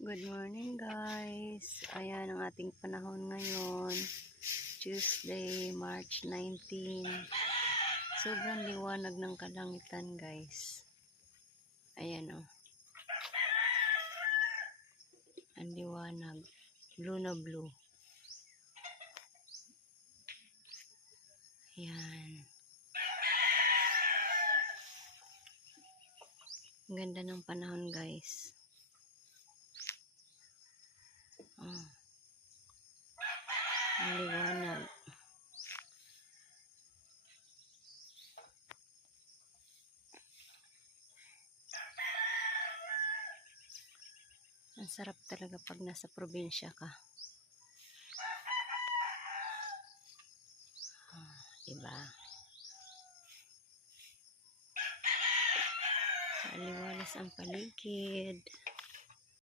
Good morning guys. Ayan ang ating panahon ngayon. Tuesday, March 19. Sobrang liwanag ng kalangitan guys. Ayan o. Ang liwanag. Blue na blue. Ayan. Ang ganda ng panahon guys. Oh. Ang liwanag. Ang sarap talaga pag nasa probinsya ka. Oh, diba? Aliwalas ang paligid.